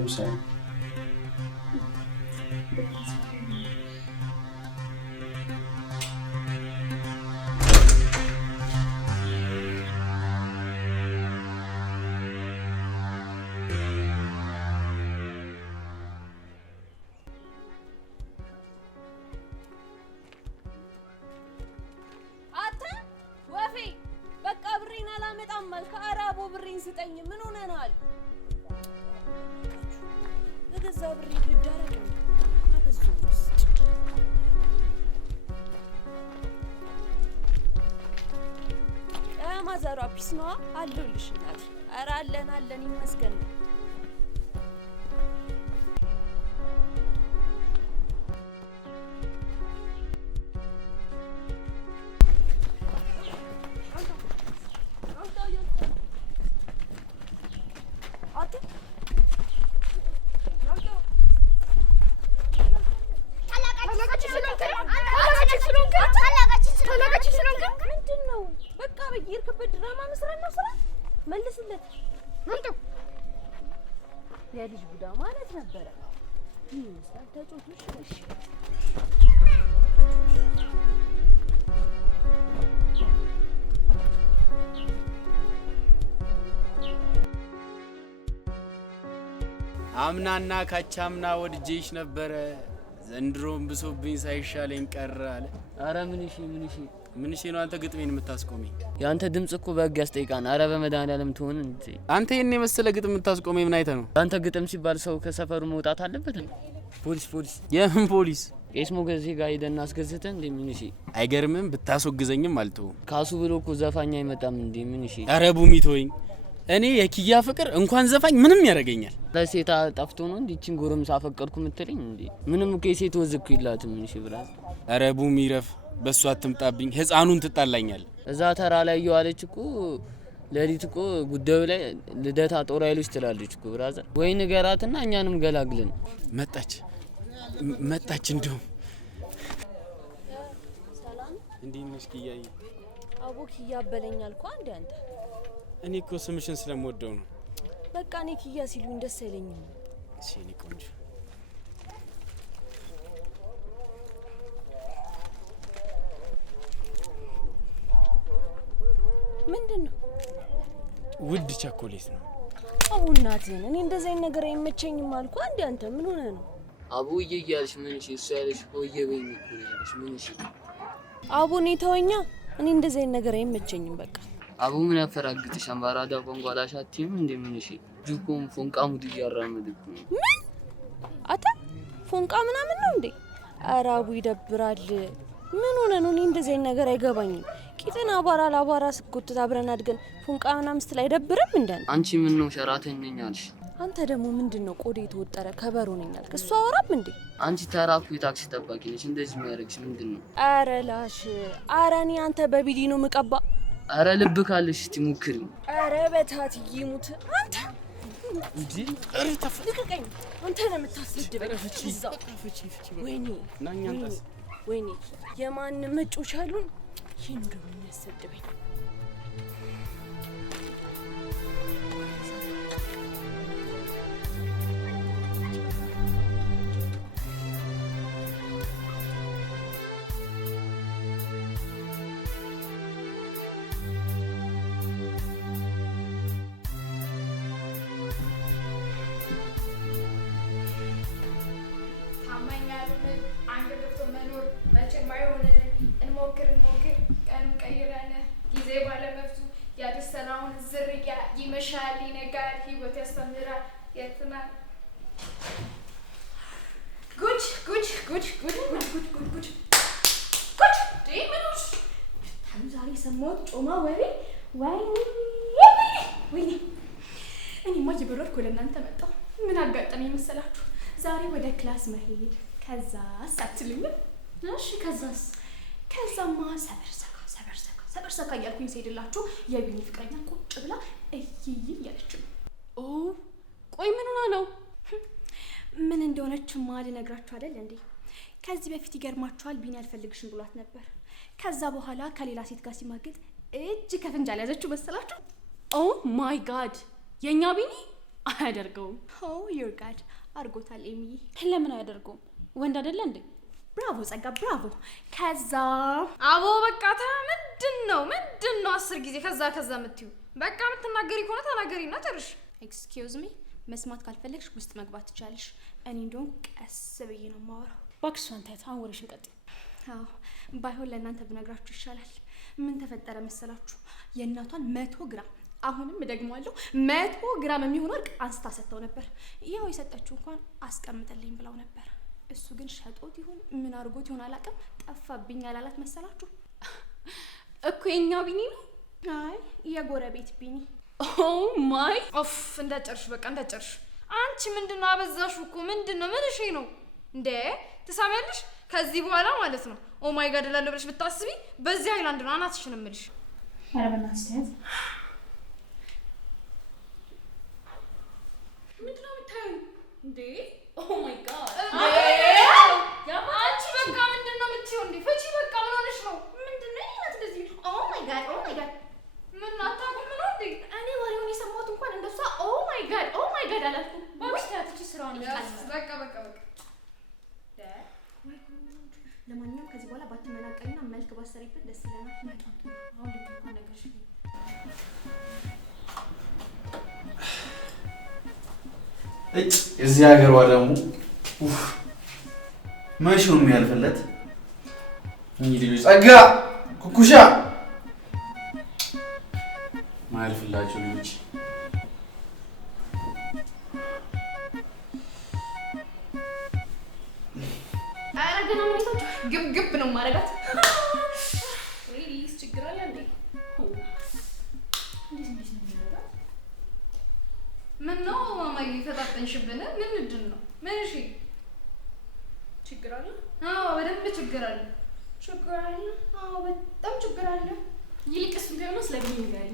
ምሳሌ ስጠኝ ምን ሆነናል ለገዛ ብሬ ልዳረቅ አበዙስ ማዘሯ ፒስ ነው አለልሽ እናት ኧረ አለን ይመስገን የልጅ ቡዳ ማለት ነበር ይመስላል ተጮትሽ እሺ አምናና ካቻምና ወድጄሽ ነበር ዘንድሮም ብሶብኝ ሳይሻለኝ ቀረ አለ አረ ምን እሺ ነው አንተ ግጥሜን የምታስቆመኝ ያንተ ድምጽ እኮ በግ ያስጠይቃን አረ በመድኃኒዓለም ትሆን እንዴ አንተ የኔ መሰለ ግጥም የምታስቆመኝ ምን አይተ ነው አንተ ግጥም ሲባል ሰው ከሰፈሩ መውጣት አለበት ፖሊስ የምን ፖሊስ ቄስ ሞገዜ ጋር ሄደና አስገዝተን እንዴ ምን እሺ አይገርምም ብታስወግዘኝም አልተው ካሱ ብሎ እኮ ዘፋኝ አይመጣም እንዴ ምን እሺ አረ ቡሚቶኝ እኔ የኪያ ፍቅር እንኳን ዘፋኝ ምንም ያረጋኛል ለሴታ ጠፍቶ ነው እንዲችን ጎረምሳ አፈቀርኩ ምትልኝ እንዴ ምንም ከሴት ወዝኩ ይላት ምን እሺ ብላ አረ ቡሚረፍ በሷ አትምጣብኝ ህፃኑን ትጣላኛል እዛ ተራ ላይ ያለች እኮ ለሊት እኮ ጉዳዩ ላይ ልደታ ጦር ኃይሎች ትላለች እኮ ብራዘር ወይ ንገራትና እኛንም ገላግለን መጣች እንደው ሰላም እንዴት ነሽ ኪያዬ አቦክ ያበለኛል እኮ አንዴ አንተ እኔ እኮ ስምሽን ስለምወደው ነው በቃ እኔ ኪያ ሲሉኝ ደስ አይለኝም እሺ እኔ ቆንጆ ምንድነው ውድ ቸኮሌት ነው አቡናትን እኔ እንደዚህ ነገር አይመቸኝም አልኩ አንዴ አንተ ምን ሆነ ነው አቡዬ እያልሽ ምን እሺ እሱ ያለሽ ሆዬ በይኝ እኮ ያለሽ ምን እሺ አቡኔ ተወኛ እኔ እንደዚህ ነገር አይመቸኝም በቃ አቡ ምን ያፈራግጥሽ አምባራዳ ቆንቋላሽ አትይም እንዴ ምን እሺ ጁኮም ፎንቃ ሙድ እያራመድኩ ምን አታ ፎንቃ ምናምን ነው እንዴ ኧረ አቡ ይደብራል ምን ሆነ ነው እኔ እንደዚህ ነገር አይገባኝም ቂጥና አባራ ስኩት አብረን አድገን ፎንቃ ምናምን ስትል አይደብርም እንዴ አንቺ ምን ነው ሸራተኝ ነኝ አልሽ አንተ ደግሞ ምንድነው ቆዴ ተወጠረ ከበሮ ነኝ አልክ እሱ አወራም እንዴ አንቺ ተራኩ የታክሲ ጠባቂ ነሽ እንደዚህ የሚያረግሽ ምንድነው ኧረ ላሽ ኧረ እኔ አንተ በቢዲ ነው መቀባ ኧረ ልብ ካለሽ እስቲ ሞክሪ ኧረ በታት ይሙት አንተ እንዴ ኧረ ተፈለቀኝ አንተ ነው የምታስደብረኝ እዛው ወይኔ የማን መጮች አሉን ይሄን ደግሞ የሚያሰድበኝ ይመሻል ይነጋል ህይወት ያስተምራል የትናል ጉድ ዴሞስ ዛሬ ሰማሁት ጮማ ወሬ ወይኔ እኔማ እየበረርኩ ለእናንተ መጣሁ ምን አጋጠመኝ መሰላችሁ ዛሬ ወደ ክላስ መሄድ ከዛስ አትሉኝም እሺ ከዛማ ሰበርሰካ እያልኩኝ ስሄድላችሁ የቢኒ ፍቅረኛ ቁጭ ብላ እይይ እያለች ነው ቆይ ምን ሆና ነው ምን እንደሆነችማ ልነግራችሁ አይደል እንዴ ከዚህ በፊት ይገርማችኋል ቢኒ አልፈልግሽም ብሏት ነበር ከዛ በኋላ ከሌላ ሴት ጋር ሲማገጥ እጅ ከፍንጅ አልያዘችው መሰላችሁ ኦ ማይ ጋድ የኛ ቢኒ አያደርገውም። ኦ ዩር ጋድ አድርጎታል። ኤሚዬ ለምን አያደርገውም? ወንድ አይደለ እንዴ? ብራቮ ጸጋ ብራቮ። ከዛ አቦ በቃ ምንድነው 10 ጊዜ ከዛ የምትዩ? በቃ የምትናገሪ ከሆነ ተናገሪና ጨርሽ። ኤክስኪውዝ ሚ መስማት ካልፈለግሽ ውስጥ መግባት ትቻለሽ። እኔ እንደውም ቀስ ብዬ ነው የማወራው። እባክሽ እሷን ታያት። አሁን ወሬሽን ቀጥይ። አዎ ባይሆን ለእናንተ ብነግራችሁ ይሻላል። ምን ተፈጠረ መሰላችሁ? የእናቷን 100 ግራም አሁንም እደግመዋለሁ 100 ግራም የሚሆን ወርቅ አንስታ ሰጥተው ነበር። ያው የሰጠችው እንኳን አስቀምጥልኝ ብለው ነበር። እሱ ግን ሸጦት ይሁን ምን አድርጎት ይሁን አላውቅም፣ ጠፋብኝ አላላት መሰላችሁ? እኮ የኛው ቢኒ ነው። አይ የጎረቤት ቢኒ። ኦ ማይ ኦፍ እንዳጨርሽ በቃ እንዳጨርሽ። አንቺ ምንድነው አበዛሽው እኮ ምንድነው? ምን እሺ ነው እንዴ? ትሳሚያለሽ? ከዚህ በኋላ ማለት ነው ኦ ማይ ጋድ እላለሁ ብለሽ ብታስቢ በዚህ አይላንድ ነው አናትሽን እምልሽ። ኧረ በእናትሽ ተያት። ምንድነው የምታዩኝ እንዴ? ኦ ማይ ጋድ አንቺ በቃ ምንድነው የምትይው እንዴ? ፍቺ በቃ ምን ሆነሽ ነው? ምንድነው ይሄት እንደዚህ? ኦ ማይ ጋድ ምን አታውቁም ነው እንዴ? እኔ ወሬውን የሰማሁት እንኳን እንደሷ ኦ ማይ ጋድ አላልኩም። ባክሽ ታያትቺ ስራውን ይጣላል። በቃ ለማንኛውም ከዚህ በኋላ ባትመናቀኝና መልክ ባሰሪበት ደስ ይለናል። በጣም ጥሩ። አሁን ልክ እንኳን ነገርሽ እዚህ ሀገሯ ደግሞ መቼው የሚያልፍለት እንግዲህ ልጅ ጸጋ ኩኩሻ ማያልፍላቸው ልጅ አረጋና ምንይታችሁ ግብ ነው ማረጋት። ሪሊስ ችግር አለ እንዴ? እንዴት ነው የሚኖረው? ምን ነው ማማዬ ፈጣጠንሽብን? ምንድነው? ምን እሺ ችግር አለ? አዎ በደንብ ችግር አለ። ችግር አለ? አዎ በጣም ችግር አለ። ይልቅስ ቢሆንስ ለምን ይንገሪ?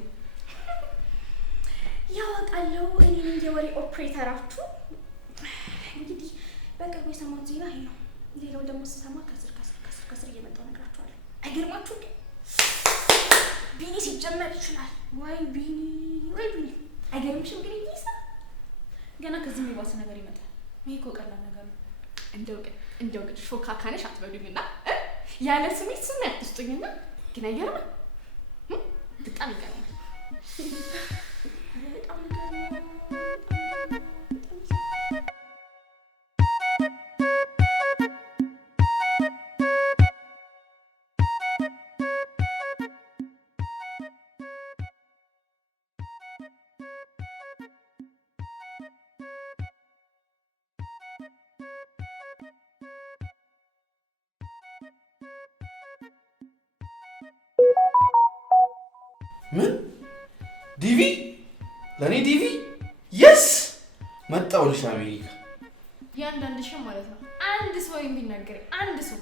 ያወቃለሁ እኔ ነኝ የወሬ ኦፕሬተራችሁ። እንግዲህ በቅርቡ የሰማሁት ዜና ይሄ ነው። ሌላው ደግሞ ስሰማ ከስር እየመጣሁ እነግራችኋለሁ። አይገርማችሁም? ቢኒ ሲጀመር ይችላል። ወይ ቢኒ አይገርምሽም? ግን ይይሳ ገና ከዚህ የሚባስ ነገር ይመጣል። ይሄ እኮ ቀላል ነገር ነው። እንደው ግን ሾካካነሽ አትበሉኝና ያለ ስሜት ስም ያትስጡኝና ግን አይገርምም? በጣም ይገርማል። በጣም ይገርማል። ምን ዲቪ? ለኔ ዲቪ? የስ መጣሁልሽ አሜሪካ። ያንዳንድሽ ማለት ነው አንድ ሰው የሚናገር አንድ ሰው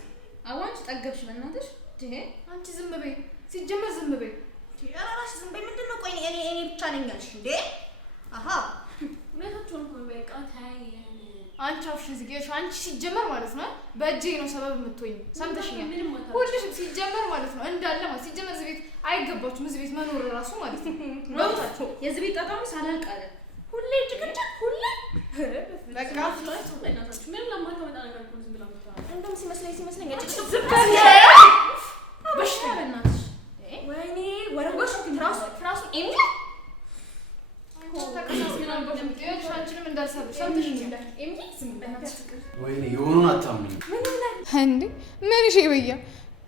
አዋንጭ ጠገብሽ በእናትሽ። አንቺ ዝም በይ፣ ሲጀመር ዝም በይ። ራሽ ዝም በይ። ምንድነው? ቆይ እኔ ብቻ ነኝ ያልሽ እንዴ? አሃ ሁለታችሁን እኮ በቃ ታይ። አንቺ አፍሽን ዝጊያሽ። አንቺ ሲጀመር ማለት ነው በእጄ ነው ሰበብ የምትሆኝ። ሰምተሽኛል? ሁልሽም ሲጀመር ማለት ነው እንዳለ ማለት ሲጀመር እዚህ ቤት አይገባችሁም። እዚህ ቤት መኖር እራሱ ማለት ነው ወጣችሁ። የዚህ ቤት ጣጣም ሳላልቃለ ሁሌ ጭቅጭቅ ሁሌ በቃ ፍላችሁ በእናታችሁ ምን ለማታወጣ ነገር እኮ ዝም ብላ ምትታወራ። እንደውም ሲመስለኝ በሽታ በሽታ በእናትሽ። ወይኔ ወረጎሽ ፍራሱ ኤሚ አንቺንም እንዳልሰብሽ ሰምተሽኛል? ኤሚ ዝም በእናትሽ ወይኔ የሆኑን አታምኝ። እንዴ ምን እሺ በያ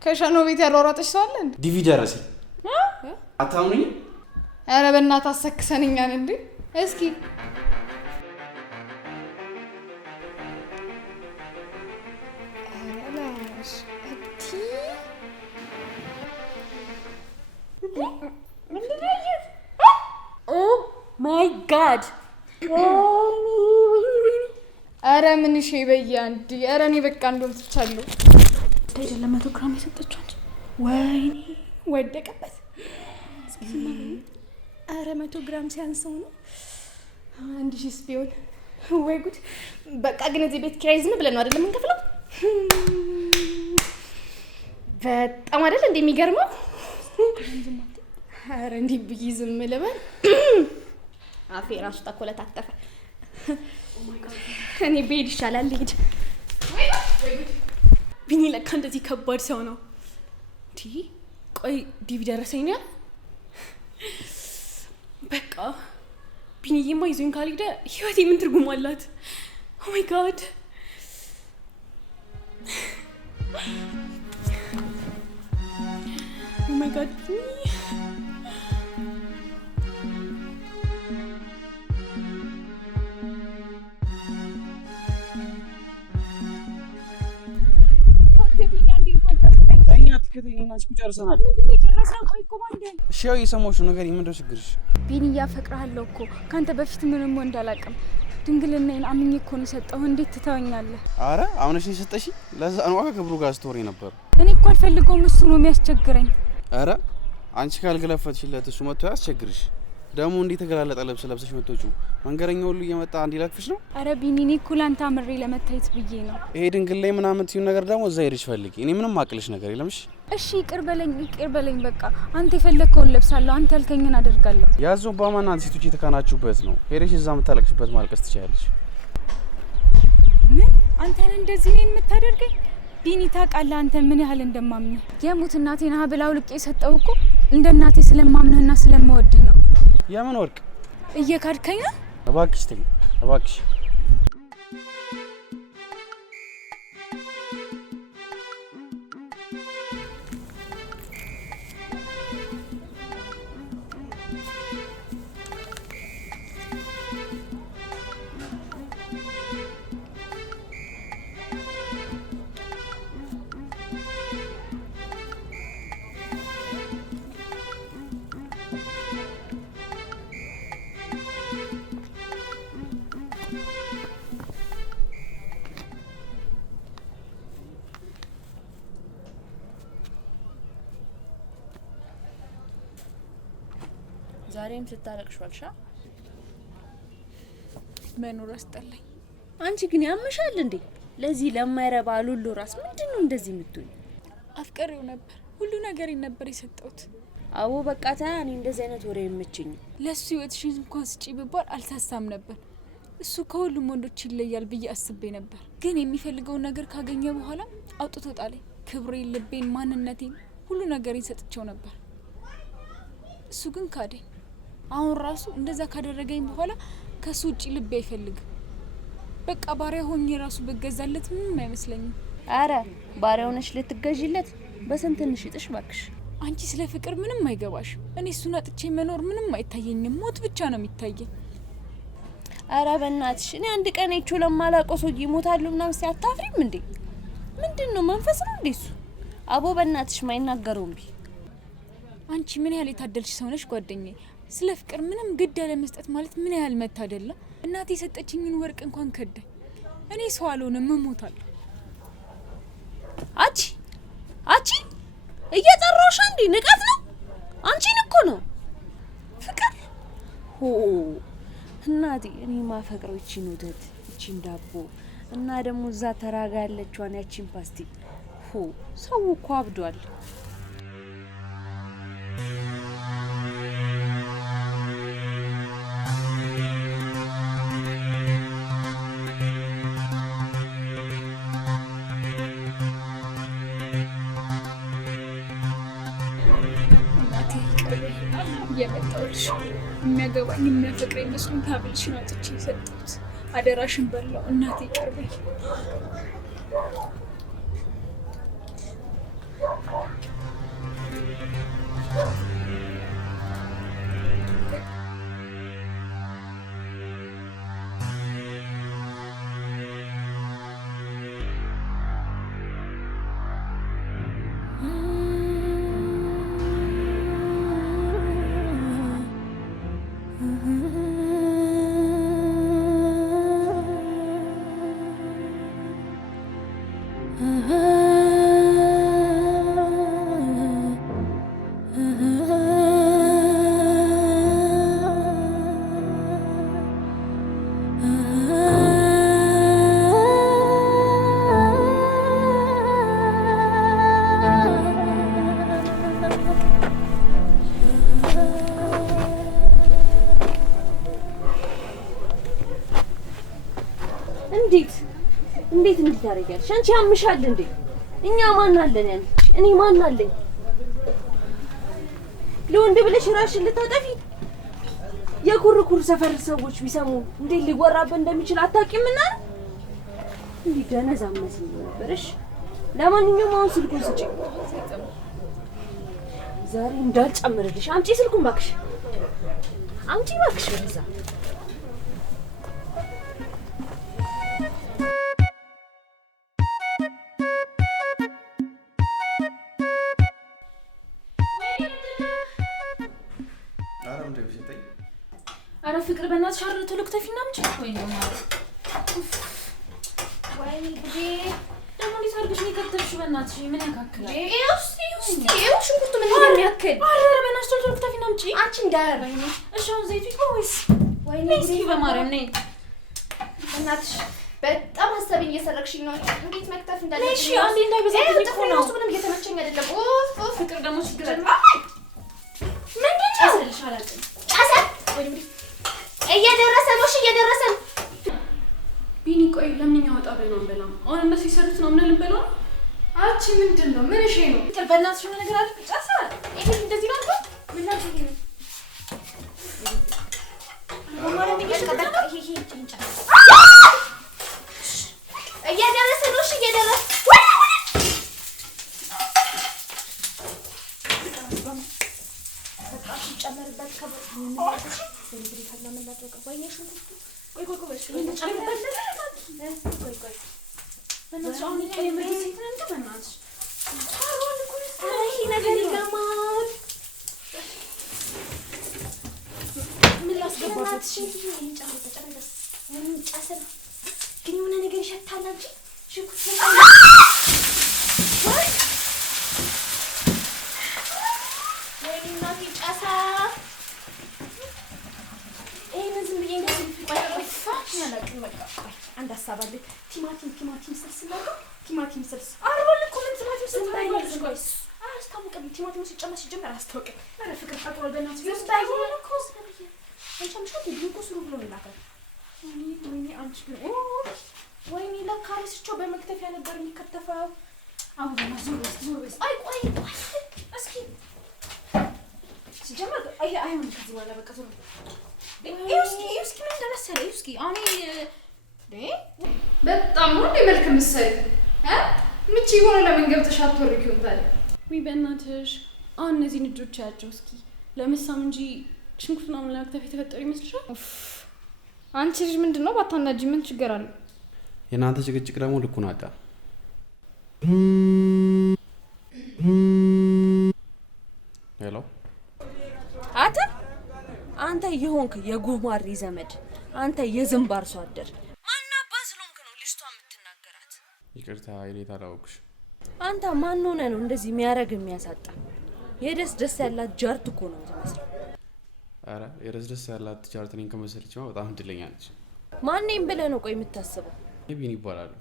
ከሻኖ ቤት ያሯሯጠሽ ሰው አለ እንዴ? ዲቪ ደረሰ አታምኝ? ኧረ በእናትህ አሰክሰንኛል እንዴ? እስኪ ማይ ጋድ! ኧረ ምን እሺ በያ እንዴ? ኧረ እኔ በቃ እንደውም ትቻለሁ። አይደለም 100 ግራም የሰጠችው አንቺ። ወይኔ ወደቀበት። ኧረ 100 ግራም ሲያንሰው ነው። 1000 ቢሆን ወይ ጉድ። በቃ ግን እዚህ ቤት ኪራይ ዝም ብለን ነው አይደል የምንከፍለው? በጣም አይደል እንደሚገርመው። ኧረ እንዲህ ብዬ ዝም ልበል? አፌ ራሱ ተኮለታተፈ። እኔ ብሄድ ይሻላል። ልሂድ። ቢኒ ለካ እንደዚህ ከባድ ሰው ነው። ቆይ ዲቪ ደረሰኝ ነው። በቃ ቢኒዬማ ይዞኝ ካልሄደ ህይወቴ ምን ትርጉም አላት? ኦ ማይ ጋድ ኦ ማይ ጋድ ጨርሰናል። ምንድነው የጨረስነው? ቆይ እኮ ባንዴ እሺ፣ ያው የሰማሁሽ ነገር ምንድነው ችግርሽ? ቢኒ እያፈቅርሃለሁ እኮ ካንተ በፊት ምንም ወንድ አላውቅም። ድንግልናዬን አምኜ እኮ ነው የሰጠው። እንዴት ትተወኛለህ? አረ አምነሽ ነው የሰጠሽ? ለዛ ነው ከብሩ ጋር ስትወሪ ነበር። እኔ እኮ አልፈልገውም፣ እሱ ነው የሚያስቸግረኝ። አረ አንቺ ካልገለፈትሽለት እሱ መጥቶ ያስቸግርሽ። ደግሞ እንዴት ተገላለጠ ልብስ ለብሰሽ መጥቶቹ መንገረኛ ሁሉ እየመጣ እንዲለክፍሽ ነው? አረ ቢኒ እኔ እኮ ላንተ አምሬ ለመታየት ብዬ ነው። ይሄ ድንግል ላይ ምናምን ትዩ ነገር ደግሞ እዛ ሄድሽ ፈልጊ። እኔ ምንም አቅልሽ ነገር የለምሽ። እሺ ይቅር በለኝ በቃ። አንተ የፈለግከውን ለብሳለሁ፣ አንተ ያልከኝን አደርጋለሁ። ያዞ ኦባማና አንተ ሴቶች የተካናችሁበት ነው። ሄደሽ እዛ የምታለቅሽበት ማልቀስ ትችያለሽ። ምን አንተን እንደዚህ ነው የምታደርገኝ? ቢኒ ታውቃለህ አንተን ምን ያህል እንደማምንህ። የሙት እናቴን ሀብል አውልቄ የሰጠው እኮ እንደ እናቴ ስለማምንህና ስለምወድህ ነው። የምን ወርቅ እየካድከኝ ነው? እባክሽ ተኝ እባክሽ። ዛሬም ስታለቅሽ ዋልሻ? መኖር አስጠላኝ። አንቺ ግን ያመሻል እንዴ? ለዚህ ለማይረባ ሉሉ ራስ ምንድነው እንደዚህ የምትሆኝ? አፍቀሬው ነበር፣ ሁሉ ነገር ነበር የሰጠሁት። አዎ በቃ ታ እኔ እንደዚህ አይነት ወሬ የምችኝ ለሱ ህይወትሽን እንኳን ስጪ ብባል አልሳሳም ነበር። እሱ ከሁሉም ወንዶች ይለያል ብዬ አስቤ ነበር። ግን የሚፈልገውን ነገር ካገኘ በኋላ አውጥቶ ጣለኝ። ክብሬን፣ ልቤን፣ ማንነቴን፣ ሁሉ ነገሬን ሰጥቼው ነበር። እሱ ግን ካደኝ። አሁን ራሱ እንደዛ ካደረገኝ በኋላ ከሱ ውጪ ልቤ አይፈልግም። በቃ ባሪያ ሆኜ ራሱ በገዛለት ምንም አይመስለኝም። አረ ባሪያ ሆነሽ ልትገዢለት በስንት ትንሽ ይጥሽ ባክሽ። አንቺ ስለ ፍቅር ምንም አይገባሽም። እኔ እሱን አጥቼ መኖር ምንም አይታየኝም። ሞት ብቻ ነው የሚታየኝ። አረ በእናትሽ እኔ አንድ ቀን አይቼው ለማላውቀው ሰው ይሞታሉ ምናምን ሲያታፍሪም እንዴ? ምንድነው መንፈስ ነው እንዴ እሱ? አቦ በእናትሽ ማይናገረው እምቢ። አንቺ ምን ያህል የታደልሽ ሰው ነሽ ጓደኛዬ። ስለ ፍቅር ምንም ግድ ያለ መስጠት ማለት ምን ያህል መታደል ነው። እናቴ የሰጠችኝን ወርቅ እንኳን ከዳኝ። እኔ ሰው አልሆንም፣ እሞታለሁ። አቺ እየጠራሽ እንዴ? ንቀት ነው። አንቺን እኮ ነው ፍቅር። ሆ እናቴ እኔ ማፈቅረው እቺን ወተት እቺን ዳቦ እና ደግሞ እዛ ተራጋ ያለችዋን ያቺን ፓስቲ። ሆ ሰው እኮ አብዷል። እየመጣሁልሽ የሚያገባኝ የሚያፈቅረኝ መስሎኝ ሀብልሽን አውጥቼ የሰጠሁት። አደራሽን በላው እናቴ ይቅርበኝ። ታደርጊያለሽ? አንቺ ያምሻል እንዴ? እኛ ማን አለን? እኔ ማን አለኝ? ለወንድ ብለሽ ራስሽን ልታጠፊ? የኩርኩር ሰፈር ሰዎች ቢሰሙ እንዴት ሊወራበት እንደሚችል አታውቂምና እንዴ ደነዛ መስሎኝ ነበርሽ። ለማንኛውም አሁን ስልኩን ስጪኝ። ዛሬ እንዳልጨምርልሽ። አምጪ ስልኩን እባክሽ፣ አምጪ እባክሽ ወደዛ። አረ ፍቅር በእናትሽ አረ ቶሎ ክተፊና አምጪ። ወይኔ ማለት ወይኔ ጉዴ! ደግሞ እንዴት አድርገሽ ነው የከተፍሽው? በእናትሽ ምን ያካክላል? ይኸው ሽንኩርቱ ምን እንደሚያክል። አረ በእናትሽ ቶሎ ክተፊና አምጪ። አንቺ እንዳያረኝ ነው። እሺ አሁን ዘይቱ ይቆይ ወይስ? ወይኔ ጉዴ! በማርያም ነይ በእናትሽ። በጣም ሀሳብኝ እየሰረቅሽኝ ነው። እንዴት መክተፍ እንዳለብኝ። እሺ አንዴ እንዳይበዛብኝ እኮ ነው። ምንም እየተመቸኝ አይደለም። ኦፍ ፍቅር ደግሞ ችግር አለ። ምንድን ነው? ጨሰልሽ አላውቅም። ጨሰ ወይኔ ጉዴ! እየደረሰ ነው። እሺ እየደረሰ ነው። ቢኒ ቆይ ለምንኛ ወጣ ብለን አንበላም? አሁን እነሱ ይሰሩት ነው ምን ልንበላው? አንቺ ምንድን ነው? ምን እሺ ነው? በእናትሽ የሆነ ነገር አለ። ጨሰ ይሄ እንደዚህ ነው አይደል? ምን ላድርግ ነው? እየደረሰ ነው። እሺ እየደረሰ ጨመርበት ከበርሽ እንግዲህ ካላመላጠው ቆይ ሽንኩርቱ ቆይ ጨመርበት ቆይ በእናትሽ አሁን የምርት ሴት ነን በእናትሽ ይሄ ነገር ይገማል። ምን ላስገባበት? ጨመርበት ምን ጨሰር ግን የሆነ ነገር ይሸታል እንጂ ሽንኩርቱ አንድ ሀሳብ አለ። ቲማቲም ስልስ ነው። ቲማቲም ስልስ አርባል እኮ ምን ቲማቲም ስልስ ታይያለሽ? ቆይ አስታውቀኝ። ቲማቲም ሲጨመር ሲጀመር አስታውቀኝ። አረ ፍቅር ፈጥሯል። በእናትሽ ይስታይሆን እኮ ስለዚህ አንቺ ምሽት ቢንኮ ስሩ ብሎ ይላካል። ወይኔ አንቺ ግን ወይኔ ለካ ረስቼው በመክተፊያ ነበር የሚከተፈው። አሁን ዞር በስ አይ ቆይ እስኪ ሲጀመር አይሆንም ከዚህ በኋላ በቃ ዞር እስኪ ምን እንደመሰለ እስኪ አሁን በጣም ነው መልክ ምሰል ምቺ ሆነ ለምን ገብተሽ አትወርቂውም ታዲያ? ወይ በእናትሽ አሁን እነዚህ ልጆች ያቸው እስኪ ለመሳም እንጂ ሽንኩርት ነው ለመክተፍ የተፈጠሩ ይመስልሻል? አንቺ ልጅ ምንድነው ባታናጂ ምን ችግር አለ? የናንተ ጭቅጭቅ ደግሞ ልኩን አጣ። ሄሎ አንተ የሆንክ የጉማሬ ዘመድ፣ አንተ የዝንብ አርሶ አደር ማን አባ ስለሆንክ ነው ልጅቷ የምትናገራት? ይቅርታ አይኔታ አላውቅሽ። አንተ ማን ሆነ ነው እንደዚህ የሚያረግ የሚያሳጣ? የደስ ያላት ጃርት እኮ ነው የምትመስለው። አረ የደስ ያላት ጃርት ነኝ ከመሰለችማ በጣም እድለኛ ነች። ማንንም ብለህ ነው ቆይ የምታስበው? ቢኒ ይባላል።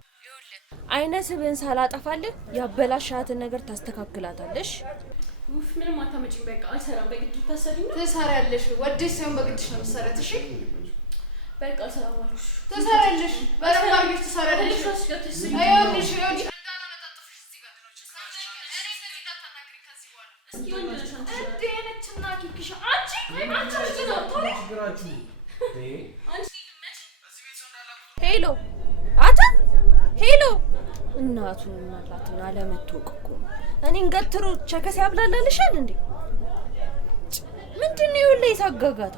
አይነ ስብን ሳላጠፋልህ ያበላሻትን ነገር ታስተካክላታለሽ። ኡፍ ምንም አታመጪም። በቃ አልሰራም። በግድ ታሰሪኝ ነው? ትሰሪያለሽ። ወደሽ ሳይሆን በግድሽ ነው የምትሰሪያት። እሺ በቃ አልሰራም አልኩሽ። ትሰሪያለሽ። በደንብ አድርገሽ ትሰሪያለሽ። አይሆንሽ እንዳላነጣጥፍሽ እዚህ ጋር ነው። እኔ እንደዚህ እንዳታናግሪኝ ከዚህ በኋላ። እስኪ ወንድ ነሽ አንቺ። እዴነችና ኪክሽ አንቺ አንቺ ነው ችግራችሁ። አንቺ ልመች እዚህ ቤት ሰው እንዳላቁ ሄሎ አታ ሄሎ እናቱን እናላትና ለመተወቅ እኮ እኔን ገትሮ ቸከስ ያብላላልሻል እንዴ? ምንድነው ይሁን ላይ ሳጋጋታ?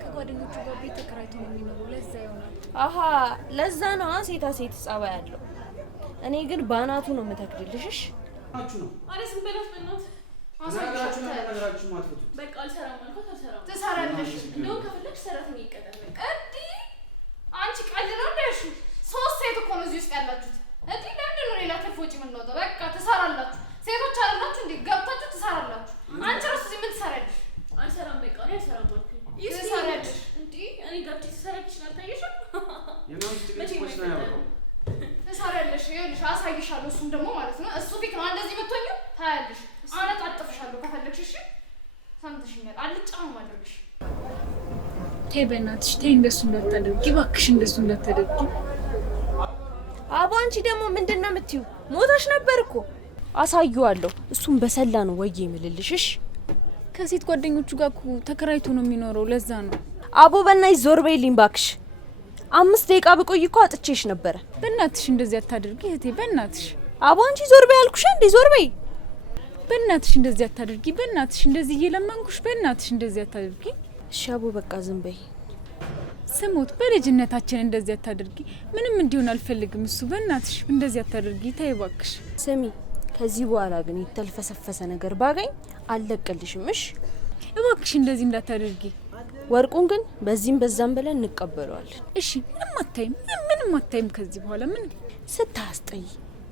ከጓደኞቹ ጋር ቤት ተከራይተው ነው የሚኖረው። ለዛ ይሆናል። አሃ ለዛ ነው ሴታ ሴት ጸባይ ያለው። እኔ ግን ባናቱ ነው የምተክልልሽ። አችሁ ነው አረ ዝም በላት በእናትህ። አሳግራችሁ ነገራችሁ ማጥፉት። በቃ አልሰራም አልኩት። አልሰራም። ትሰራለሽ። እንደው ከፈለግሽ ሰራተኛ ይቀጠር። በቃ እንዴ አንቺ ቀልድ ነው እንደሽ? ሶስት ሴት እኮ ነው እዚህ ውስጥ ያላችሁት። እንዴ ለምንድን ነው ሌላ ትርፍ ወጪ የምንወጣው? በቃ ትሰራላችሁ። ሴቶች አይደላችሁ እንዴ? ገብታችሁ ትሰራላችሁ። አንቺ ራሱ እዚህ ምን ትሰሪያለሽ? አልሰራም። በቃ እኔ አልሰራም አልኩኝ። ትሰሪያለሽ እንዴ? እኔ ገብቼ ትሰራለሽ አልታየሽም? ትሰሪያለሽ። ይኸውልሽ አሳይሻለሁ። እሱም ደግሞ ማለት ነው እሱ ፊት ነው እንደዚህ የምትሆኚው። ታያለሽ። አነጣጥፍሻለሁ ከፈለግሽ። እሺ ሰምተሽኛል? አልጫ ነው የማደርግሽ። ተይ በእናትሽ ተይ፣ እንደሱ እንዳታደርጊ እባክሽ፣ እንደሱ እንዳታደርጊ። አቦ አንቺ ደግሞ ምንድነው የምትዩ? ሞታሽ ነበር እኮ። አሳየዋለሁ። እሱም በሰላ ነው ወይ የምልልሽ። ከሴት ጓደኞቹ ጋር እኮ ተከራይቶ ነው የሚኖረው። ለዛ ነው። አቦ በእናትሽ ዞር በይልኝ ባክሽ። 5 ደቂቃ ብቆይ እኮ አጥቼሽ ነበረ። በእናትሽ እንደዚህ አታድርጊ እህቴ፣ በእናትሽ። አቦ አንቺ ዞር በይ አልኩሽ እንዴ! ዞር በይ። በእናትሽ እንደዚህ አታድርጊ፣ በእናትሽ እንደዚህ እየለመንኩሽ፣ በእናትሽ እንደዚህ አታድርጊ። እሺ አቦ በቃ ዝም በይ። ስሞት በልጅነታችን እንደዚህ አታድርጊ። ምንም እንዲሆን አልፈልግም እሱ። በእናትሽ እንደዚህ አታድርጊ፣ ተይ እባክሽ። ስሚ ከዚህ በኋላ ግን የተልፈሰፈሰ ነገር ባገኝ አልለቀልሽም። እሺ እባክሽ እንደዚህ እንዳታደርጊ። ወርቁን ግን በዚህም በዛም ብለን እንቀበለዋለን። እሺ ምንም አታይም ከዚህ በኋላ ምንም። ስታስጠይ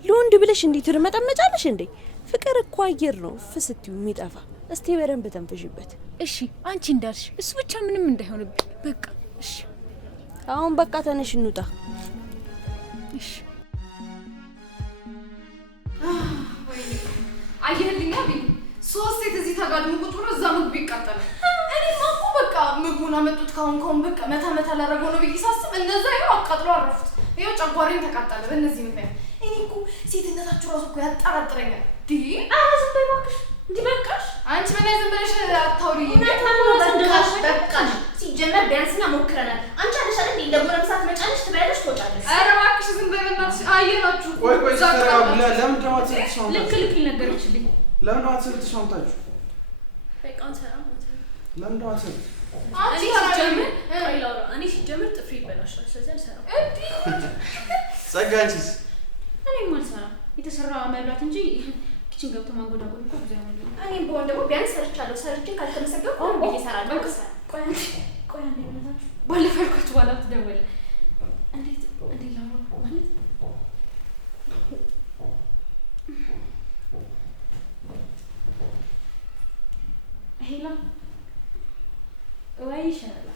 ለወንድ ብለሽ እንዴት ትርመጠመጫለሽ እንዴ? ፍቅር እኮ አየር ነው ፍስትዩ የሚጠፋ። እስቲ በደንብ ተንፍሽበት። እሺ አንቺ እንዳልሽ እሱ ብቻ ምንም እንዳይሆንብኝ በቃ። እሺ አሁን በቃ ተነሽ እንውጣ። እሺ አየህልኛ ቢኒ 3 ሴት እዚህ ተጋድሞ ቁጭ ብሎ እዛ ምግብ ይቃጠላል። እኔማ እኮ በቃ ምግቡን አመጡት ካሁን በቃ መታ ላደረገው ነው ብዬ ሳስብ እነዛ ይኸው አቃጥሎ አረፉት። ይኸው ጨጓራዬን ተቃጠለ በእነዚህ ምክንያት። እኔ እኮ ሴትነታችሁ ራሱ እኮ ያጠራጥረኛል። ኧረ ዝም በይ እባክሽ። እንዲህ በቃሽ። አንቺ ምን ዝም ብለሽ አታውሪ። በቃሽ። ሲጀመር ቢያንስና ሞክረናል። አንቺ አለሽ አይደል እንደ ጎረምሳት መጫለሽ ትበያለሽ ትወጫለሽ። ኧረ እባክሽ ዝም በይ በእናትሽ። አየናችሁ እኮ ቆይ ለምን ደማ ተሰጥተሽ ልክ ነገረችልኝ። ለምን አትሰጥሽ ማምጣችሁ? በቃ አንሰራም። ለምን ደማ ተሰጥተሽ እኔ ሲጀምር ጥፍሬ ይበላሻል። ስለዚህ አልሰራም። ጸጋንቺስ? እኔም አልሰራም። የተሰራ መብላት እንጂ ኪችን ገብቶ ማንጎዳጎድ እኮ ብዙ አይሆንም። እኔም በሆን ደግሞ ቢያንስ ሰርቻለሁ። ሰርቼ ካልተመሰገንኩ አሁን ብዬ እሰራለሁ። ቆይ አንዴ እናታችሁ ባለፈው ያልኳችሁ በኋላ ትደወለ እንዴት ላወራው ማለት ሄሎ ወይ ሸረላ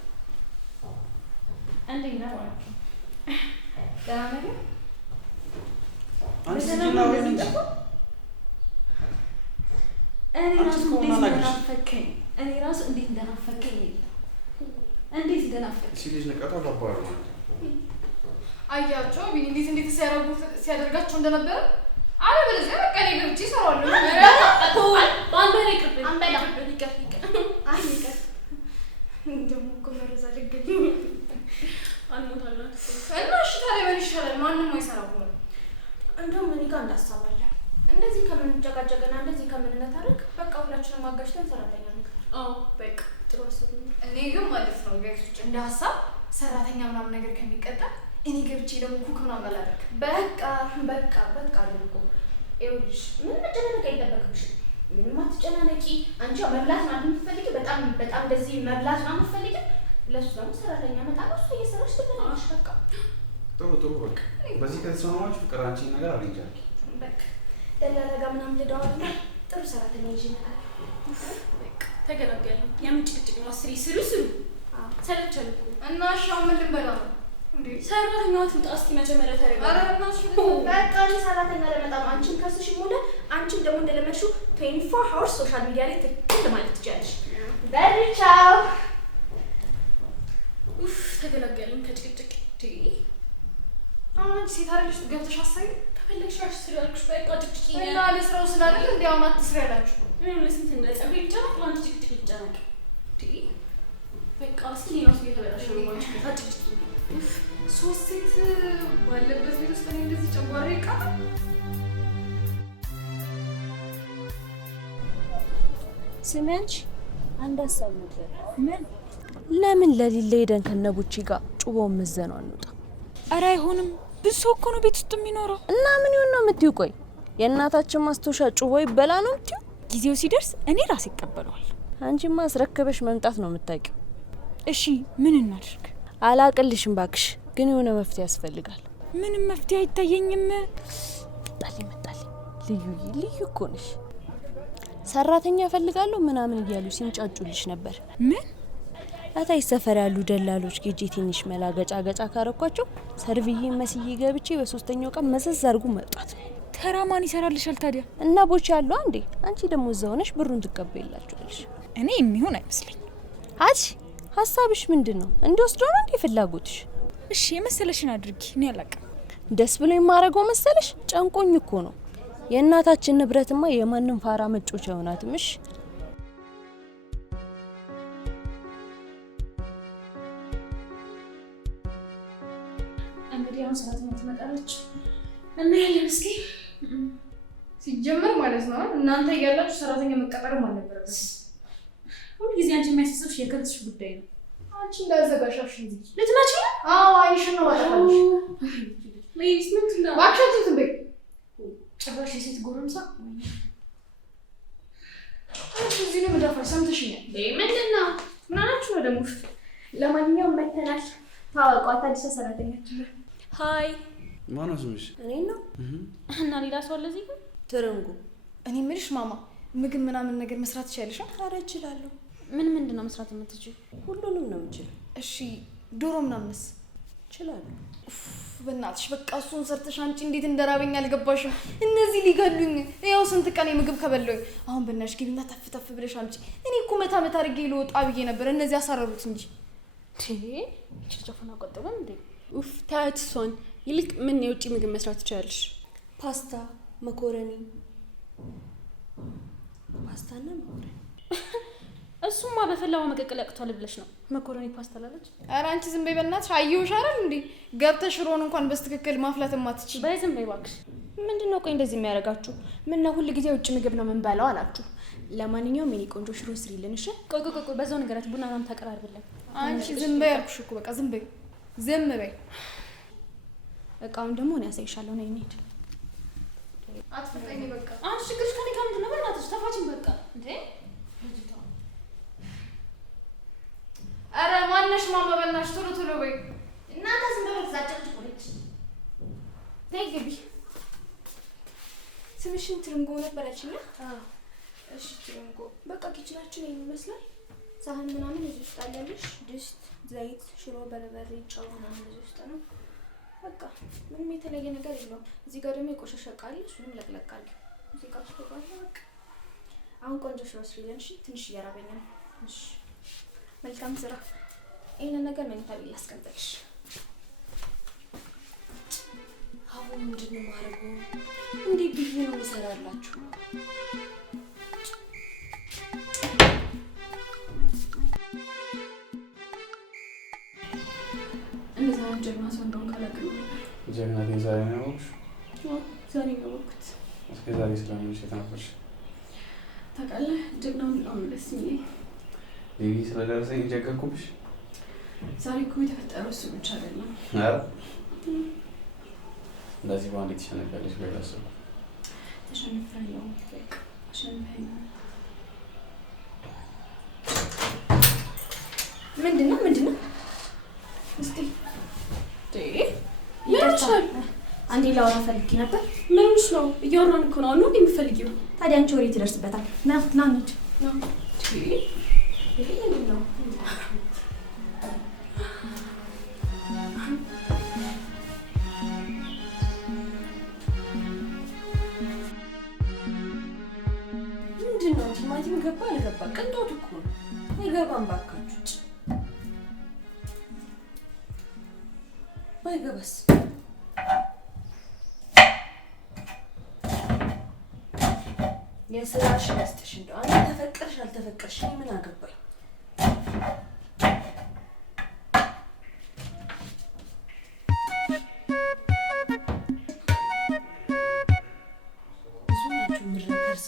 እንዴት ነው ማለት ደህና ነገር አንቺ ዲና ወይ እንጂ እኔ ራሱ እንዴት እንደናፈቀኝ እንዴት እንደናፈቀኝ ሲልጅ ነቀጣ ባባሩ ማለት አያቸው ቢኒ እንዴት ሲያደርጋቸው እንደነበረ። አለበለዚያ በቃ እኔ ገብቼ እሰራዋለሁ። ባንዶ ነው ይቅርብኝ። አንበላ ይቅር አይ ይቅር እንደሞ እኮ መረዛ ደግልኝ አልሞታላት እና እሺ ታዲያ ምን ይሻላል? ማንም አይሰራው ነው። እንደውም እኔ ጋር እንዳሳባለ እንደዚህ ከምንጨቃጨቅና እንደዚህ ከምንነታረክ በቃ ሁላችንም አጋጭተን ሰራተኛ ነገር። አዎ በቃ ጥሩ አሰብ። እኔ ግን ማለት ነው ጋይሶች እንደ ሀሳብ ሰራተኛ ምናምን ነገር ከሚቀጠል እኔ ገብቼ ደግሞ ኩክ ምናምን አላደርግ። በቃ አልኩ። ይኸውልሽ ምንም መጨናነቅ አይጠበቅብሽም። ምንም አትጨናነቂ። አንቺ መብላት ማለት የምትፈልጊው በጣም እንደዚህ መብላት ነው የምትፈልጊው። ለሱ ደግሞ ሰራተኛ መጣ ነው እሱ እየሰራሽ ትበላለሽ። በቃ ጥሩ በቃ በዚህ ከተስማማችሁ ፍቅር አንቺን ነገር አልንጃል። በቃ ደላላ ጋር ምናምን ልደዋልና ጥሩ ሰራተኛ ይዤ እመጣለሁ። በቃ ተገላገሉ። የምን ጭቅጭቅ ነው? ስሩ ሰለቸኝ እና ሻው ምን ልንበላ ነው እንዴ? ሰራተኛዋ ትምጣ እስኪ መጀመሪያ ተረጋጋ። ኧረ እናትሽ በቃ እኔ ሰራተኛ ለመጣ ነው። አንቺን ከስሽ ሞለ አንቺም ደግሞ እንደለመድሽው 24 hours ሶሻል ሚዲያ ላይ ትክክል ማለት ትችያለሽ። በልቻው ተገላገልን ከጭቅጭቅ። አሁን አንቺ ሴት አይደለሽ ገብተሽ አሳይ ከፈለግሽ ስሪ አልኩሽ። በቃ ጭቅጭቅ እና ለስራው ስላደለ እንዴ አሁን አትስሪ ያላችሁ ለስንት እንደጸብ ይጨነቅ ለአንቺ ጭቅጭቅ ይጨነቅ። በቃ እስኪ ነው እየተበላሽ ነው ማለት ከጭቅጭቅ 3 ሴት ባለበት ቤት ውስጥ እኔ እንደዚህ ጨጓራዬ ይቃጠል። ስሚ አንቺ አንድ ሀሳብ ነበር። ምን? ለምን ለሊለ ሄደን ከነቡቺ ጋር ጩቦውን መዘነው አንውጣ? ኧረ አይሆንም። ብዙ ሰው እኮ ነው ቤት ውስጥ የሚኖረው። እና ምን ይሁን ነው የምትይው? ቆይ የእናታችን ማስታወሻ ጩቦ ይበላ ነው የምትይው? ጊዜው ሲደርስ እኔ ራሴ እቀበለዋል። አንቺማ አስረክበሽ መምጣት ነው የምታውቂው። እሺ ምን እናድርግ? አላቅልሽም ባክሽ፣ ግን የሆነ መፍትሄ ያስፈልጋል። ምንም መፍትሄ አይታየኝም። መጣልኝ ልዩ እኮ ነሽ። ሰራተኛ ፈልጋለሁ ምናምን እያሉ ሲንጫጩልሽ ነበር። ምን? አታይ ሰፈር ያሉ ደላሎች ጌጄ ትንሽ መላገጫ ካረኳቸው ሰርቪዬ መስዬ ገብቼ በሶስተኛው ቀን መዘዝ አድርጉ መጣት። ተራ ማን ይሰራልሻል ታዲያ? እና ቦቼ ያለው አንዴ አንቺ ደግሞ እዛ ሆነሽ ብሩን ትቀበይላችኋለሽ። እኔ የሚሆን አይመስለኝ። አቺ ሀሳብሽ ምንድነው? እንዲወስደው ነው እንዴ ፍላጎትሽ? እሺ የመሰለሽን አድርጊ። እኔ አላውቅም። ደስ ብሎ የማረገው መሰለሽ? ጨንቆኝ እኮ ነው። የእናታችን ንብረትማ የማንም ፋራ መጮቻ ይሆናትም። እሺ እንግዲህ አሁን ሰራተኛ ትመጣለች እና ያለን እስኪ ሲጀመር ማለት ነው እናንተ እያላችሁ ሰራተኛ መቀጠርም አልነበረበትም። ሁሉ ጊዜ አንቺ የሚያስሰብሽ የከብትሽ ጉዳይ ነው። አንቺ እንዳዘጋሻሽ እንጂ ልትመጪ ነው? አዎ አይሽን ነው ማለታለሽ። ለይስ ምን ትላ ባክሻት ትንበይ ጭራሽ የሴት ጎረምሳ አንቺ እዚህ ነው መዳፈር ሰምተሽኛል። ምንድን ነው? ምን አላችሁ ነው ደግሞ? ለማንኛውም መተናል። ታዋቋት አዲስ ሰራተኛችን። ሃይ ማነው ስምሽ? እኔ ነው እና ሌላ ሰው አለ እዚህ ግን? ትርንጉ። እኔ የምልሽ ማማ ምግብ ምናምን ነገር መስራት ትችያለሽ? ኧረ እችላለሁ። ምንድን ነው መስራት የምትችይው? ሁሉንም ነው የምችለው። እሺ ዶሮ ምናምንስ? እችላለሁ። በእናትሽ በቃ እሱን ሰርተሽ አንቺ እንዴት እንደራበኝ አልገባሽም። እነዚህ ሊገሉኝ ያው ስንት ቀን ምግብ ከበላኝ። አሁን በእናትሽ ግቢና ተፍ ተፍ ብለሽ አምጪ። እኔ እኮ መታ አድርጌ ልወጣ ብዬ ነበር። እነዚህ አሳረሩት እንጂ ጭፍጭፉን አቆጥበን እንዴ? ኡፍ ታያት እሷን። ይልቅ ምን የውጭ ምግብ መስራት ትችላለሽ? ፓስታ፣ መኮረኒ። ፓስታና መኮረኒ። እሱማ በፈላው መቀቀል ያቅቷል ብለሽ ነው መኮረኒ ፓስታ ላለች? ኧረ አንቺ ዝም በይ በእናትሽ። አየሁሽ አይደል እንዴ ገብተሽ ሽሮን እንኳን በስትክክል ማፍላት ማትችይ። በይ ዝም በይ እባክሽ። ምንድነው ቆይ እንደዚህ የሚያደርጋችሁ? ምን ነው ሁሉ ጊዜ ውጭ ምግብ ነው ምን በላው አላችሁ? ለማንኛውም የኔ ቆንጆ ሽሮ ስሪልን እሺ? ቆይ በዛው ነገራት ቡና ምናምን ታቀራርብልን። አንቺ ዝም በይ አልኩሽ እኮ በቃ ዝም በይ ዝም በይ። እቃውን ደግሞ እኔ ያሳይሻለሁ። ነይ እንሂድ። አትፈጠኝ በቃ። አንቺ ችግርሽ ከኔ ጋር ምንድን ነው? በእናትሽ ተፋችኝ በቃ እንዴ። ኧረ ማነሽ ማማ በእናትሽ ቶሎ ቶሎ በይ። እናንተ ዝም ብለው ተዛጨጭቁልኝ። ነይ ግቢ። ስምሽን ትርንጎ ነበር ያልሽኝ? እሺ ትርንጎ። በቃ ኪችናችን ይሄን ይመስላል። ሳህን ምናምን እዚህ ውስጥ አለልሽ። ድስት፣ ዘይት፣ ሽሮ፣ በርበሬ፣ ጨው ምናምን እዚህ ውስጥ ነው። በቃ ምንም የተለየ ነገር የለውም። እዚህ ጋር ደግሞ የቆሸሸ ዕቃ አለ። እሱንም ለቅለቅ አለ። እዚህ ጋር ተባለ። በቃ አሁን ቆንጆ ሽሮ ስሪልን እሺ? ትንሽ እያራበኝ ነው። እሺ መልካም ስራ። ይሄንን ነገር መኝታ ቤት ላስቀምጥልሽ። አሁን ምንድነው ማረገው? እንዴ ብዬ ነው እሰራላችሁ? እንደዛ ጀግና ሰው እንደሆነ ካላቀኝ ጀግና ዛሬ ነው ያወቅሽ? ዛሬ ነው ያወቅኩት። እስከ ዛሬ ስለምንሽ የተናፈርሽ ታውቃለህ፣ ጀግናው ነው ደስ የሚለኝ። ሊቪ ስለደረሰኝ ጀገርኩብሽ። ዛሬ እኮ የተፈጠረው እሱ ብቻ አይደለም። ኧረ እንደዚህ በአንዴ ተሸነፊያለሽ ብዬ አላሰብኩም። ተሸንፌያለሁ። በቃ ተሸንፌያለሁ። ምንድን ነው? እስቲ ይደርሳል። አንዴ ላወራ ፈልጌ ነበር። ምንሽ ነው? እያወራን እኮ ነው። ነው የምትፈልጊው? ታዲያ አንቺ ወሬ ትደርስበታል። ና እንሂድ። ይሄ ምንድን ነው? ምንድን ነው? ቲማቲም ገባ አልገባ ቅንጦት እኮ ነው። አይገባም ባካችሁ። ባይገባስ የስራሽ ያስተሽ እንደው አንተ ተፈቀርሽ አልተፈቀርሽ ምን አገባኝ? ብዙ ናቸው ምረከርስ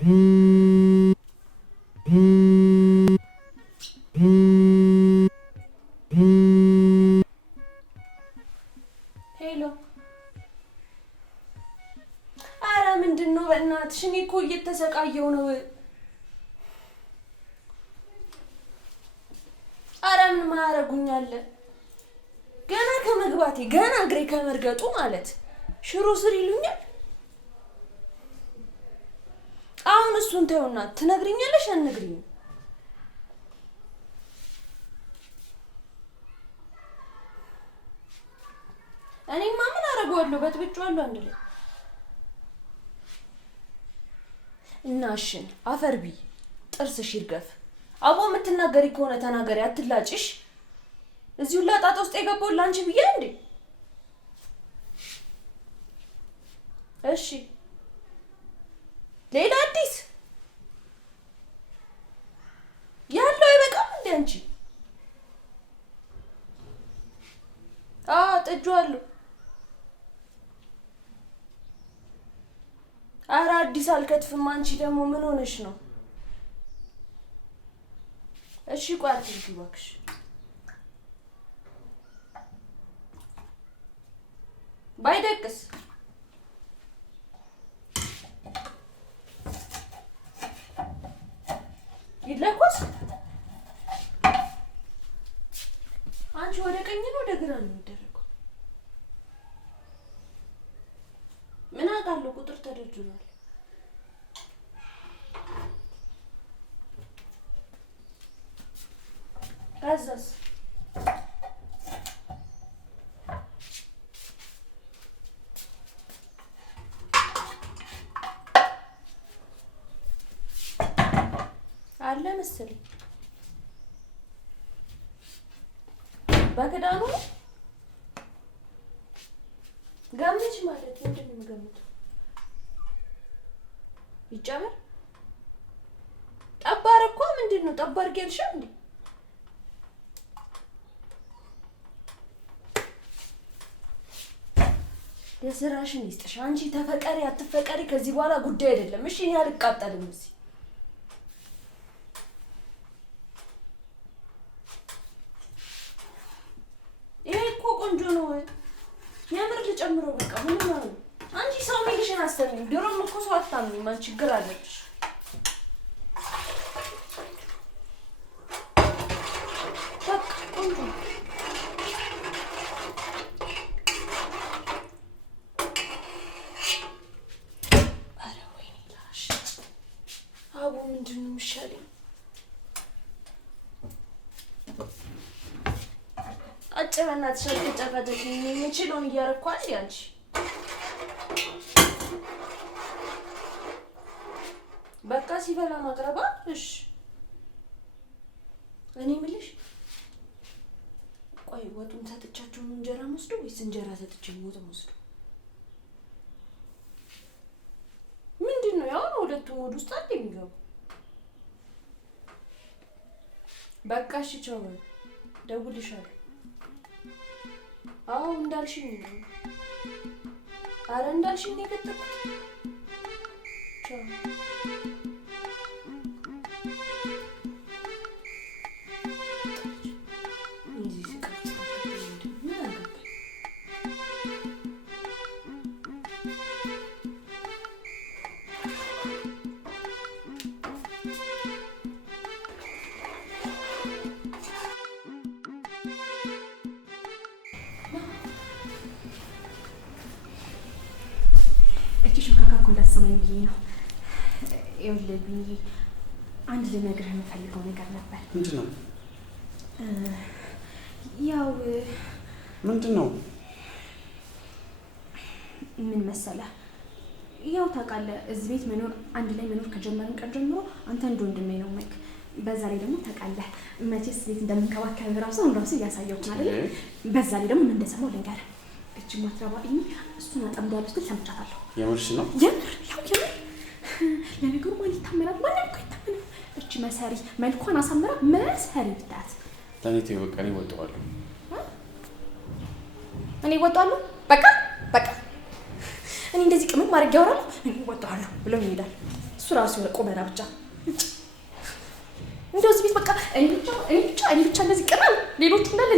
ሄሎ። አረ ምንድን ነው በእናትሽ? እኔ እኮ እየተሰቃየሁ ነው። አረ ምን ማያረጉኛል? ገና ከመግባቴ ገና እግሬ ከመርገጡ ማለት ሽሮ ስር ይሉኛል። አሁን እሱን ተይውና ትነግሪኛለሽ አንግሪኝ? እኔማ ምን አደርገዋለሁ? በጥብጫዋለሁ አንድ ላይ እናሽን አፈርቢ ጥርስሽ ይርገፍ። አቦ የምትናገሪ ከሆነ ተናገሪ፣ አትላጭሽ። እዚሁ ላጣጣ ውስጥ የገባው ላንቺ ብዬ እንዴ? እሺ ሌላ አዲስ ያለው አይበቃም እንዴ አንቺ? ጥጇለሁ። ኧረ አዲስ አልከትፍም። አንቺ ደግሞ ምን ሆነሽ ነው? እሺ ቆይ አትልኪ እባክሽ። ባይደቅስ ይለኮስ። አንቺ ወደ ቀኝ ነው ወደ ግራ ነው የሚደረገው? ምን አውቃለሁ፣ ቁጥር ተደርድሯል። ከዛስ አለ መሰለኝ በክዳኑ ገምች ማለት ምንድን ነው የምገምተው? ይጨመር ጠባር እኮ ምንድን ነው ጠባር ጌልሻ እንዴ? የስራሽን ይስጥሽ። አንቺ ተፈቀሪ አትፈቀሪ ከዚህ በኋላ ጉዳይ አይደለም። እሺ እኔ አልቃጠልም እዚህ። ይሄ እኮ ቆንጆ ነው። የምር ልጨምረው በቃ ምን ነው? አንቺ ሰው ሚልሽን አስተምኝ። ድሮም እኮ ሰው አታምኝ። ማን ችግር አለብሽ? በቃ ቆንጆ ምንድን ነው የሚሻለኝ? አጭር እናትሽ አትጨቃጨቂ። የምችለውን እያደረኩ አይደል አንቺ? በቃ ሲበላ ማቅረባ። እሺ እኔ የምልሽ ቆይ ወጡን ሰጥቻቸው ነው እንጀራ ወስዶ ወይስ እንጀራ ሰጥቼ ወጡን ወስዶ? ምንድን ነው ያው ነው ሁለቱም ወደ ውስጥ አይደል የሚገቡ? በቃ እሺ ቻው፣ ደውልልሻለሁ። አዎ እንዳልሽኝ ነው። ኧረ እንዳልሽኝ ነው የከተኩት። ቻው እንዳትሰማኝ ብዬ ነው። ይኸውልህ ብዬ አንድ ልነግርህ የምፈልገው ነገር ነበር። ምንድን ነው? ያው ምንድን ነው? ምን መሰለህ፣ ያው ታውቃለህ እዚህ ቤት መኖር አንድ ላይ መኖር ከጀመርን ቀን ጀምሮ አንተ እንደ ወንድሜ ነው ማይክ። በዛ ላይ ደግሞ ታውቃለህ መቼስ ቤት እንደምንከባከብ ራሱ እያሳየሁት አይደል? በዛ ላይ ደግሞ ምን እንደሰማሁ ልንገርህ። እቺ ማትረባ እሱን አጠምዳለሁ ስትል ሰምቻታለሁ። የምርሽ ነው? የምር ለነገሩ ማን ይታመናል? ማንም እኮ ይታመናል። እቺ መሰሪ መልኳን አሳምራ መሰሪ ብታት ለኔ ተይው በቃ። እኔ እወጣዋለሁ። እኔ እወጣዋለሁ በቃ እኔ እንደዚህ ቅመም ማድረግ ያወራለሁ። እኔ እወጣዋለሁ ብሎ ይሄዳል። እሱ ራሱ የሆነ ቆመና ብቻ እንደው እዚህ ቤት በቃ እኔ ብቻ እንደዚህ ቀናል። ሌሎቹ እንዳለ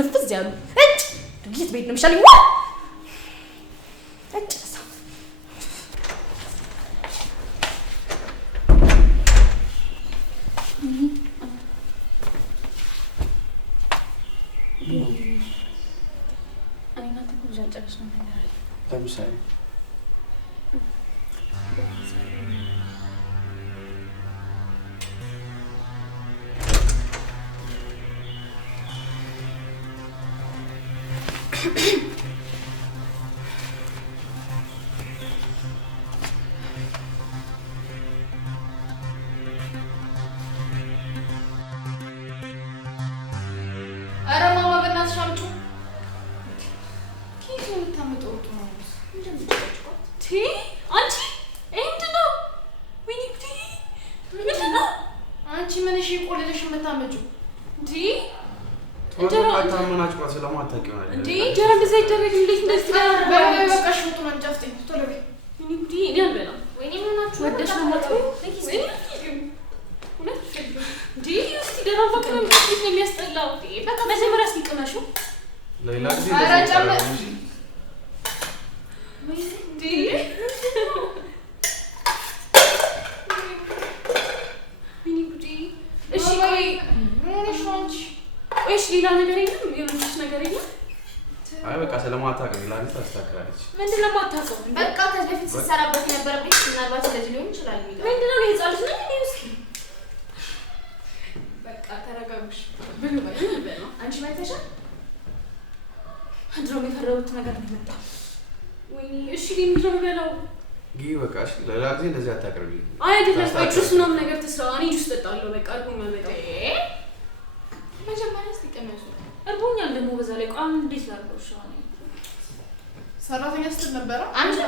ንፍዝ ያሉ እጭ ድርጊት ቤት ነው የሚሻለኝ። እጭ ለምሳሌ ኧረ ማማ በእናትሽ አምጪው። ኬት ነው የምታመጣው? አንቺ ምንድን ነው? ወይኔ ምንድን ነው አንቺ ምን እሺ ቆልልሽ የምታመጪው? ታመናጭቋት ስለማታውቂ ይሆናል። እንጀራ እንደዛ ይደረግ እንዴት እንደዚህ ትላለህ? በቃ ሽንጡን አንጫፍጥኝ ቶሎ በይ። እኔ አልበላም። ወይኔ ምን ሆናችሁ? ወደሽ ነው ማለት ነው? እስቲ ደህና ፈቅር ነው የሚያስጠላው። በቃ መጀመሪያ እስኪ ቅመሽው። ሌላ ጊዜ ኧረ ጨምር። እሺ ሌላ ነገር የለም? የሆነች ነገር የለም? አይ በቃ ስለማታውቅ ሌላ ጊዜ ታስተካክላለች። ምንድን ነው የማታውቀው? በቃ ከዚህ በፊት ስትሰራበት የነበረ ቤት ምናልባት ስለዚህ ሊሆን ይችላል የሚለው ምንድን ነው? የህፃን ልጅ ነኝ እኔ። እስኪ በቃ ተረጋጉሽ። ብሉ በል ነው አንቺ ማይተሻል። ድሮም የፈረሁት ነገር ነው የመጣው። ወይኔ እሺ ምንድን ነው የምበላው? ጊዜ በቃ እሺ ሌላ ጊዜ እንደዚህ አታቅርቢ። አይደለም ጁስ ምናምን ነገር ትስራ። እኔ ጁስ ጠጣለሁ። በቃ አልኩኝ መመጣው መጀመሪያ እስኪ ቀመሱ። እርቦኛል ደግሞ በዛ ላይ ቋም እንዴት ላድርገው? እሺ አሁን ሰራተኛ ስትል ነበረ አንቺ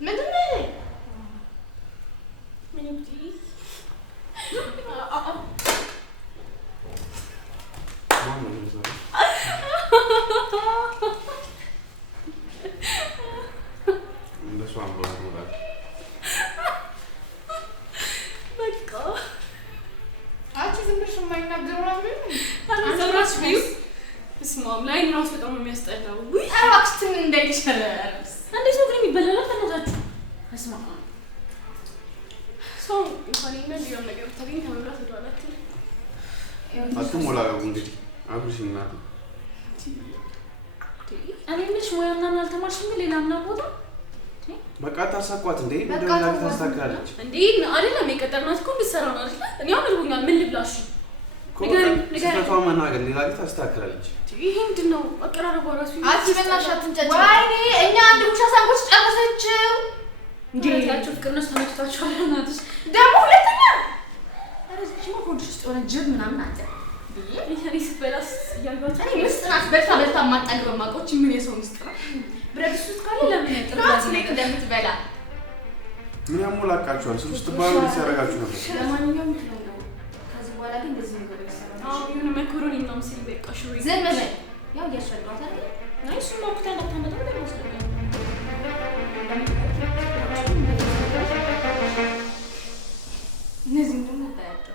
ምንድን ነው? ምን ይብቲ አንቺ ዝም ብለሽ የማይናገሩ ስማም ላይ ራሱ በጣም የሚያስጠላው። እባክሽን እንዳይሻለ እንዴት ነው ግን የሚበላል? ተነዛችሁ እስማ ሰው እንኳን የሚያደርገው ነገር ታገኝ ከመብራት ወደ ኋላ አትሞላው እንግዲህ አብርሽ እናት እኔ ምንሽ ሙያና አልተማርሽም ግን ሌላ ምናምን ቦታ በቃ ታሳቋት እንዴ እንደው ላክ ታስተካክላለች እንዴ አይደለም የቀጠርናት እኮ ብትሰራ ነው አይደል? እኔ አሁን እርቦኛል ምን ልብላሽ? ስህተቷ መናገር ሌላ ጊዜ ታስተካክላለች። ይሄ ምንድን ነው አቀራረቧ ራሱ? አንቺ በእናትሽ አትንጨጭ። ወይኔ እኛ አንድ ጉሻ ሳንጎች ጨረሰችው። እንዴታችሁ ፍቅርነስ ተመችቷችኋል? እናትሽ ደግሞ ሁለተኛ አረዝሽ ነው ኮንትሽ ውስጥ ሆነ ጅብ ምናምን አለ። እኔ ስትበላስ እያልኳት እኔ ምስጥናት በልታ ማጣግበ ማቆች ምን የሰው ምስጥ ነው? ብረት ውስጥ ካለ ለምን ጥራት ላይ እንደምትበላ ምን ያሞላቃችኋል? ስውስጥ ባሉ ሲያረጋችሁ ነበር። ለማንኛውም ትለው ከዚህ በኋላ ግን እንደዚህ ነገር ይሰራል። የሆነ መኮሮኒ ምናምን ሲል በቃ ሽሮ ዝም በል። ያው እያስረዳኋት አይደል? አይ እሱማ እኮ እንዳታመጣው ለማስለቀቅ